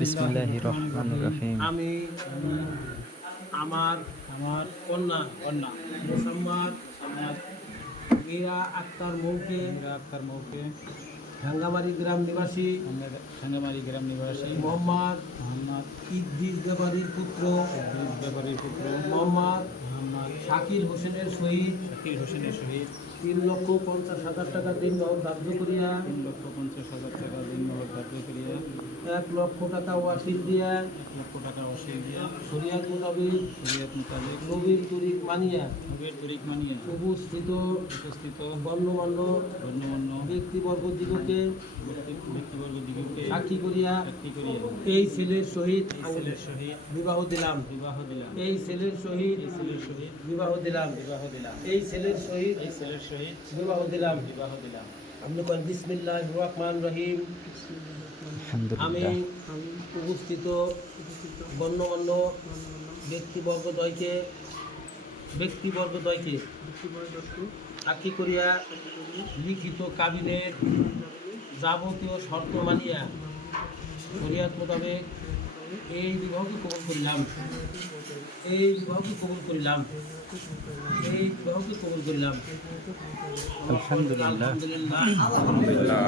বিসমিল্লাহির রহমানির রহিম। আমি আমার আমার কন্যা মোসাম্মদ মীরা আক্তার মৌকে ভাঙ্গামারি গ্রাম নিবাসী মোহাম্মদ ইদ্রিস ব্যাপারীর পুত্র মোহাম্মদ শাকির হোসেনের সহিত 3,50,000 টাকা দিন ধার্য করিয়া 1,00,000 টাকা ওয়াসিল দিয়া শরিয়াত মোতাবেক নবীর তরিক মানিয়া উপস্থিত গণ্যমান্য ব্যক্তিবর্গদিগকে সাক্ষী করিয়া এই ছেলের সহিত বিবাহ দিলাম। এই ছেলের সহিত বিবাহ দিলাম। এই ছেলের সহিত বিবাহ দিলাম। আপনি করেন বিসমিল্লাহির রহমানির রহিম। আমি উপস্থিত গণ্যমান্য ব্যক্তিবর্গদ্বয়কে সাক্ষী করিয়া লিখিত কাবিনের যাবতীয় শর্ত মানিয়া শরিয়াত মোতাবেক এই বিবাহকে কবুল করিলাম। আলহামদুলিল্লাহ। আলহামদুলিল্লাহ।